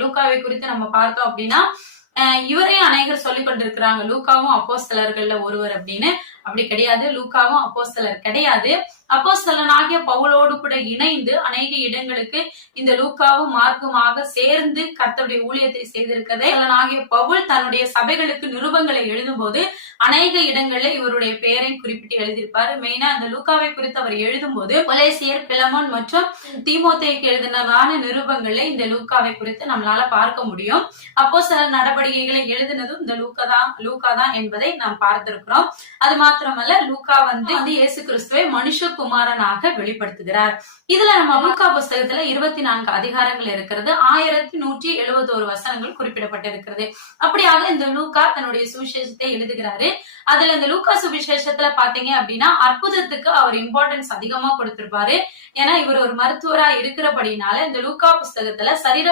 லூக்காவை குறித்து நம்ம பார்த்தோம் அப்படின்னா இவரையும் அநேகர் சொல்லிக் கொண்டிருக்கிறாங்க, லூக்காவும் அப்போஸ்தலர்கள்ல ஒருவர் அப்படின்னு. அப்படி கிடையாது, லூக்காவும் அப்போஸ்தலர் கிடையாது. அப்போஸ்தலனாகிய பவுலோடு கூட இணைந்து அநேக இடங்களுக்கு இந்த லூக்காவும் மார்க்குமாக சேர்ந்து கர்த்தருடைய ஊழியத்தை செய்திருக்கதே. பவுல் தன்னுடைய சபைகளுக்கு நிருபங்களை எழுதும் போது அநேக இடங்கள்ல இவருடைய பெயரை குறிப்பிட்டு எழுதியிருப்பாரு. மெயினா அந்த லூக்காவை குறித்து அவர் எழுதும் போது கொலேசியர், பிலமோன் மற்றும் தீமோத்தேயுக்கு எழுதினதான நிருபங்களை இந்த லூக்காவை குறித்து நம்மளால பார்க்க முடியும். அப்போஸ்தலர் நடவடிக்கைகளை எழுதினதும் இந்த லூக்கா தான் என்பதை நாம் பார்த்திருக்கிறோம். அது மாத்திரமல்ல, லூக்கா வந்து இயேசு கிறிஸ்துவை மனுஷகுமாரனாக வெளிப்படுத்துகிறார். இதுல நம்ம லூக்கா புஸ்தகத்துல 24 அதிகாரங்கள் இருக்கிறது, 1171 வசனங்கள் குறிப்பிடப்பட்டிருக்கிறது. அப்படியாக இந்த லூக்கா தன்னுடைய சுவிசேஷத்தை எழுதுகிறாரு. அதுல இந்த லூக்கா சுவிசேஷத்துல பாத்தீங்க அப்படின்னா அற்புதத்துக்கு அவர் இம்பார்ட்டன்ஸ் அதிகமா கொடுத்திருப்பாரு. ஏன்னா இவர் ஒரு மருத்துவரா இருக்கிறபடினால இந்த லூக்கா புஸ்தகத்துல சரீர